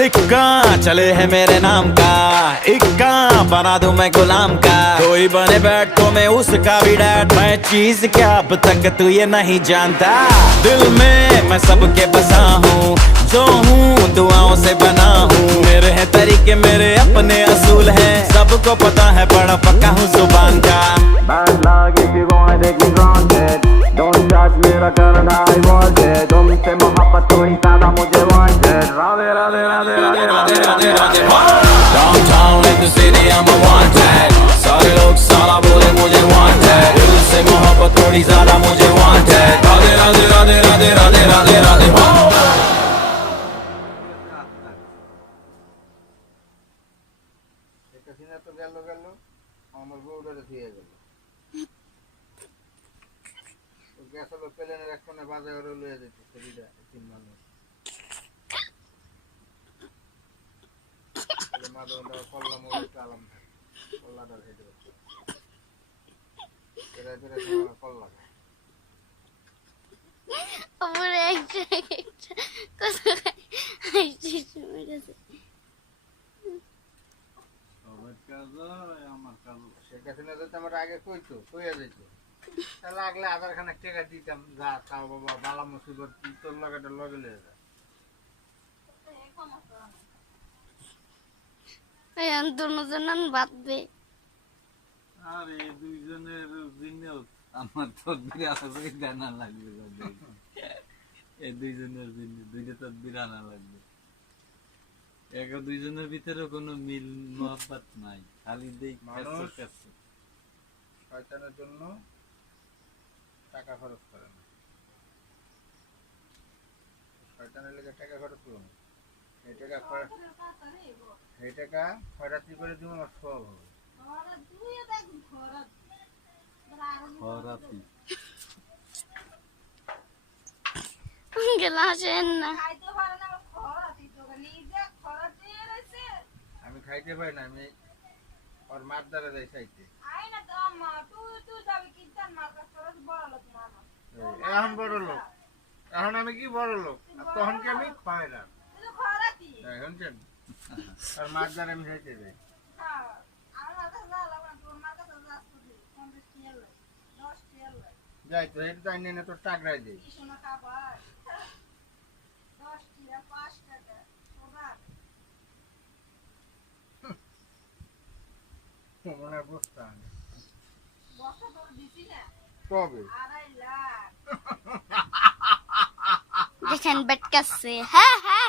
सिक्का चले है मेरे नाम का, इक्का बना दूं मैं गुलाम का। कोई बने बैठ तो मैं उसका भी डैड, मैं चीज क्या अब तक तू ये नहीं जानता। दिल में मैं सबके बसा हूँ, जो हूँ दुआओं से बना हूँ। मेरे हैं तरीके मेरे अपने असूल हैं, सबको पता है बड़ा पक्का हूँ जुबान का। Bad luck if you gonna take me granted. Don't judge me रखना I want it. तुमसे मोहब्बत तो ही ज्यादा मुझे wanted. Radhe Radhe Radhe Radhe Radhe Radhe Radhe. Downtown in the city I'm a wanted, सारे लोग साला बोले मुझे wanted। दिल से मोहब्बत थोड़ी ज्यादा मुझे wanted। राधे राधे राधे राधे राधे राधे राधे। একটা সিনা তো গেল গেল আমার বউটারে দিয়ে গেল তো গ্যাস হলো প্লেনের এক কোণে বাজে ওরে লয়ে যেত শরীরে তিন মানুষ তাহলে মাদনটা কল্লা মোড়ে চালাম কল্লাটা হেঁটে পেরায় পেরায় সময় কল্লা আমার একটা কথা শেখ হাসিনা যদি আমার আগে কইতো কইয়া যেত তাহলে আগলে আধার খানে টাকা দিতাম যা তাও বাবা বালা মুসিবত তোর লাগাটা লগে লয়ে যা দুজন বাঁধবে। আরে দুইজনের দিনেও আমার তদবির আছে জানা লাগবে এই দুইজনের দিনে দুইটা তদবির আনা লাগবে। এক দুইজনের ভিতরে কোনো মিল মহব্বত নাই, খালি দেই মানুষ কাছে শয়তানের জন্য টাকা খরচ করে না, শয়তানের লেগে টাকা খরচ করুন এই টাকা খয়রাতি করে দিব আমার সব হবে খরাতি গেলাসেন না আমি খাইতে পারি না, আমি ওর মার দ্বারা যাই খাইতে এখন বড় লোক, এখন আমি কি বড় লোক আর তখন কি আমি খাই না শুনছেন আর মার দ্বারা আমি খাইতে যাই যাই তো এটা তাই নিয়ে তোর টাকরাই দিই মনে বুঝতাম কবে দেখেন বেটকাছে হ্যাঁ হ্যাঁ